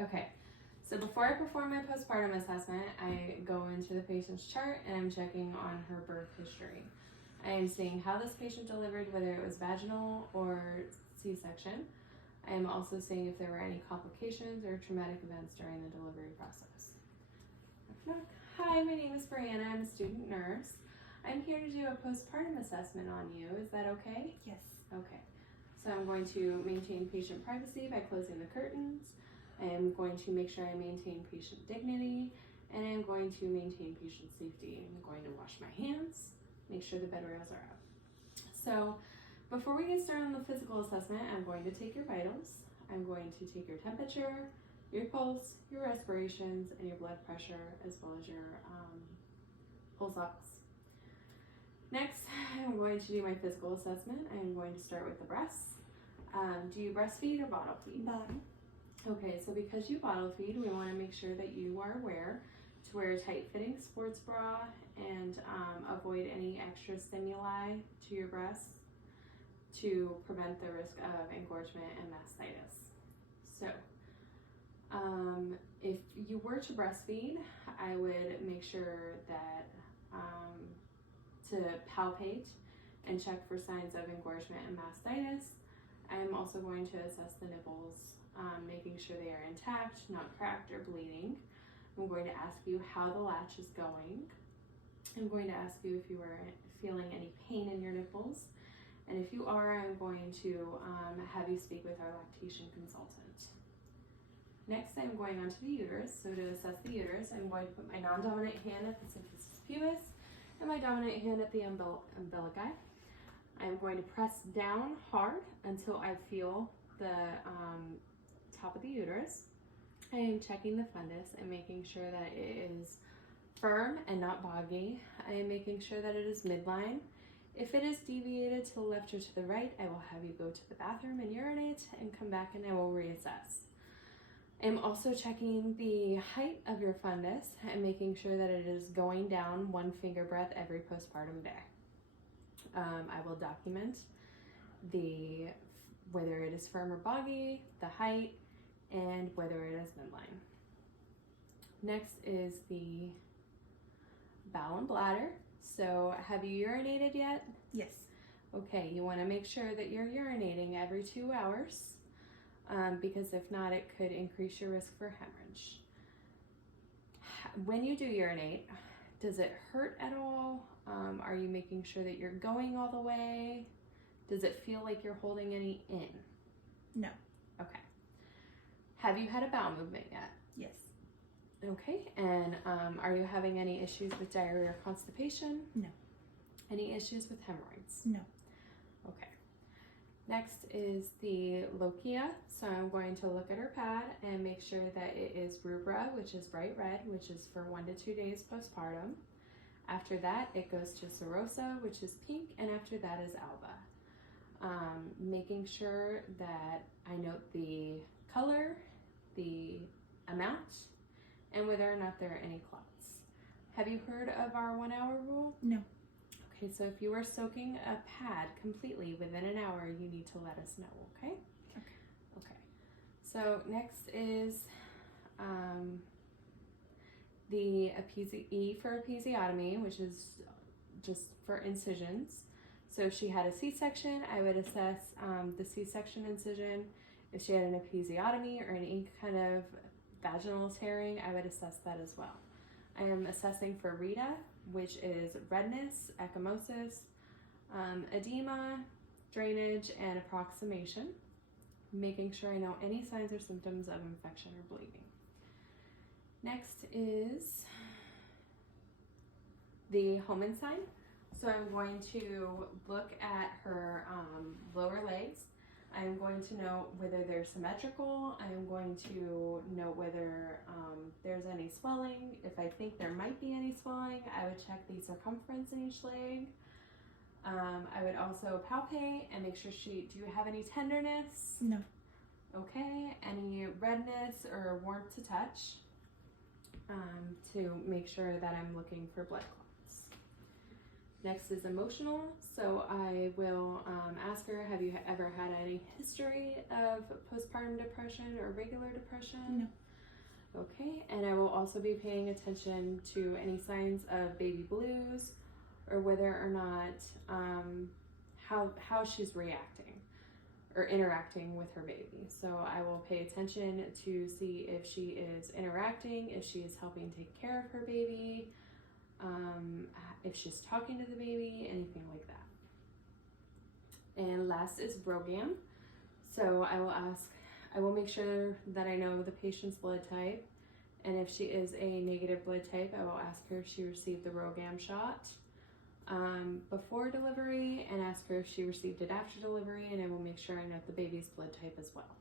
Okay, so before I perform my postpartum assessment, I go into the patient's chart and I'm checking on her birth history. I am seeing how this patient delivered, whether it was vaginal or C-section. I am also seeing if there were any complications or traumatic events during the delivery process. Hi, my name is Brianna. I'm a student nurse. I'm here to do a postpartum assessment on you. Is that okay? Yes. Okay. So I'm going to maintain patient privacy by closing the curtains. I am going to make sure I maintain patient dignity, and I'm going to maintain patient safety. I'm going to wash my hands, make sure the bed rails are out. So before we get started on the physical assessment, I'm going to take your vitals. I'm going to take your temperature, your pulse, your respirations, and your blood pressure, as well as your pulse ox. Next, I'm going to do my physical assessment. I'm going to start with the breasts. Do you breastfeed or bottle feed? Bottle. Okay, so because you bottle feed, we want to make sure that you are aware to wear a tight-fitting sports bra and avoid any extra stimuli to your breasts to prevent the risk of engorgement and mastitis. So, if you were to breastfeed, I would make sure that to palpate and check for signs of engorgement and mastitis. I am also going to assess the nipples, making sure they are intact, not cracked or bleeding. I'm going to ask you how the latch is going. I'm going to ask you if you are feeling any pain in your nipples. And if you are, I'm going to have you speak with our lactation consultant. Next, I'm going on to the uterus. So to assess the uterus, I'm going to put my non-dominant hand at the symphysis pubis and my dominant hand at the umbilici. I'm going to press down hard until I feel the top of the uterus. I am checking the fundus and making sure that it is firm and not boggy. I am making sure that it is midline. If it is deviated to the left or to the right, I will have you go to the bathroom and urinate and come back and I will reassess. I'm also checking the height of your fundus and making sure that it is going down 1 finger breadth every postpartum day. I will document whether it is firm or boggy, the height, and whether it is midline. Next is the bowel and bladder. So have you urinated yet? Yes. Okay, you want to make sure that you're urinating every 2 hours because if not, it could increase your risk for hemorrhage. When you do urinate, does it hurt at all? Are you making sure that you're going all the way? Does it feel like you're holding any in? No. Okay. Have you had a bowel movement yet? Yes. Okay, and are you having any issues with diarrhea or constipation? No. Any issues with hemorrhoids? No. Okay. Next is the lochia. So I'm going to look at her pad and make sure that it is rubra, which is bright red, which is for 1 to 2 days postpartum. After that, it goes to serosa, which is pink, and after that is alba. Making sure that I note the color, the amount, and whether or not there are any clots. Have you heard of our 1 hour rule? No. Okay, so if you are soaking a pad completely within an hour, you need to let us know, okay? Okay. Okay. So next is the E for episiotomy, which is just for incisions. So if she had a C-section, I would assess the C-section incision. If she had an episiotomy or any kind of vaginal tearing, I would assess that as well. I am assessing for RETA, which is redness, ecchymosis, edema, drainage, and approximation, making sure I know any signs or symptoms of infection or bleeding. Next is the Homan sign. So I'm going to look at her lower legs. I'm going to note whether they're symmetrical. I'm going to note whether there's any swelling. If I think there might be any swelling, I would check the circumference in each leg. I would also palpate and make sure do you have any tenderness? No. Okay, any redness or warmth to touch to make sure that I'm looking for blood clots. Next is emotional. So I will ask her, have you ever had any history of postpartum depression or regular depression? No. Okay, and I will also be paying attention to any signs of baby blues or whether or not how she's reacting or interacting with her baby. So I will pay attention to see if she is interacting, if she is helping take care of her baby, if she's talking to the baby, anything like that. And last is ROGAM. So I will make sure that I know the patient's blood type, and if she is a negative blood type, I will ask her if she received the ROGAM shot before delivery, and ask her if she received it after delivery, and I will make sure I know the baby's blood type as well.